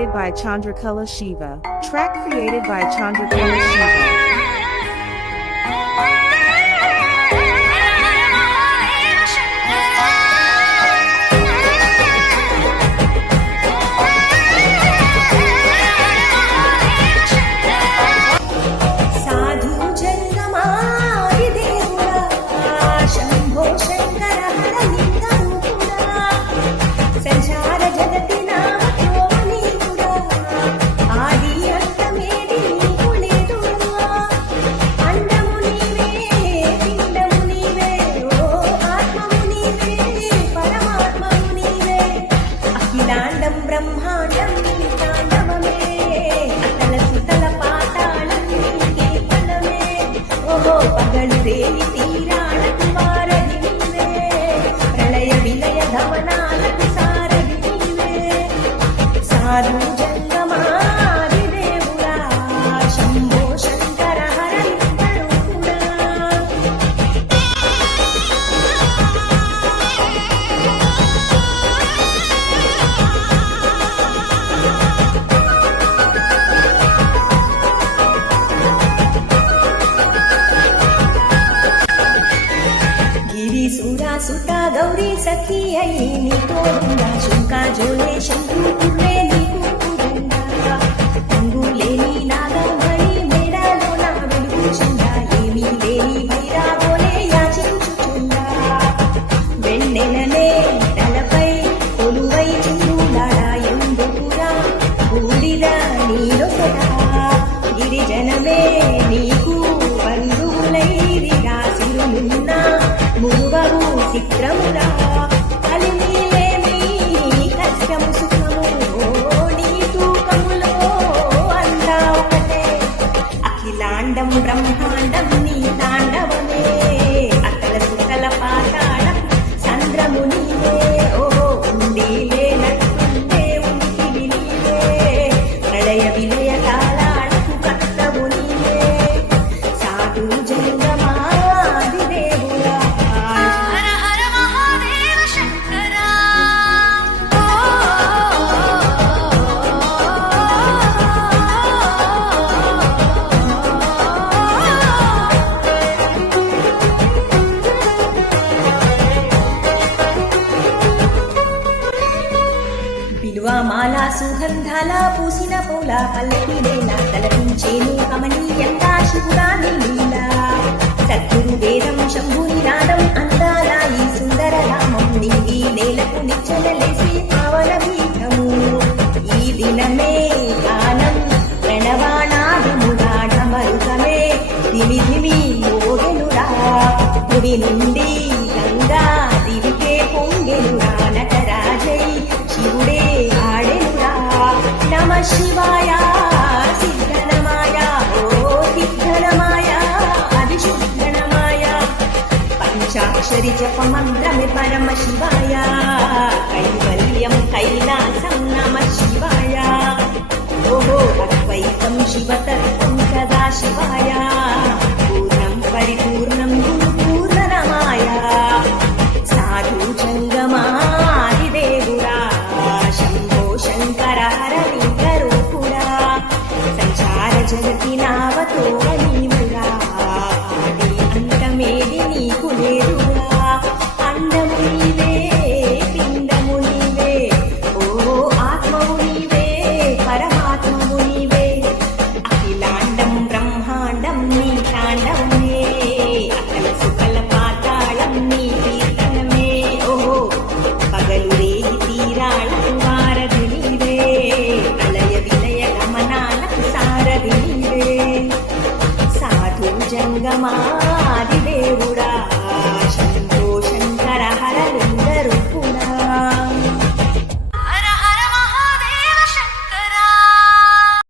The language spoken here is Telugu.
created by Chandrakala Shiva. Track created by Chandrakala Shiva. सुता गौरी सखी आई नी तोडुंगा शुंका जोले शंकु कुर्रे नीकु कुरुंगा अंगुलेनी नागमणि मेडालो ना వెలుగు చందా ఏమీ లేని భైరా బోలే యాచించుచుందా వెన్నెలనే తలపై కొలువై చుండాడా ఎందుకురా ఊడిద నీరొసట గిరిజనమే నీకు బంధువులైరిగా సిరులున్నా మురువరు చిత్రమురా కలిమిలేమి కష్టము సుఖము నీ తూకములో అంతా ఒకటే అఖిలాండం బ్రహ్మాండం నీ తాండవమే అతల సుతల పాతాళం చంద్రము నీవే ఓహో ఉండి లేనట్టుండే ఉనికి నీవే ప్రళయ విలయ కాలాలకు కర్తవు నీవే సాధు జంగమా మాలా సుగంధాల పూసిన పూల పల్లకి వేళ తలపించేను కమనీయంగా శివుడా నీలా సద్గురు వేదం శంభుని నాదం అందాల ఈ సుందర రామం నీవి నేలకు నిచ్చలలేసి పావన భీతము ఈ దినమే గానం ప్రణవానాదముగా డమరుకమే దిమి దిమి మోగెనురా గుడి నుండి గంగా దివికే పొంగెనురా నటరాజై శివుడే నమ శివాయ సిద్ధనమాయ ఓ సిద్ధనమాయ అభిశుద్ధనమాయ పంచాక్షరి జపమంత్రమే పరమ శివాయ కైవల్యం కైలాసం నమ శివాయ ఓహో అద్వైతం శివతత్వం సదా శివాయ పూర్ణం పరిపూర్ణం గురు పూర్ణనమాయ సాధు జంగమా శంకర హరలింగ రూపుడా సంచార జగతి నావతో నీవురా అంతమేది నీకు లేదురా అందము నీవే పిండము నీవే ఓ ఆత్మవు నీవే పరమాత్మవు నీవే అఖిలాండం బ్రహ్మాండం నీ తాండవమే అకల సుకల పాతాళం నీ కీర్తనమే ఓహో పగలు రేగి తీరాళ సాధు జంగమా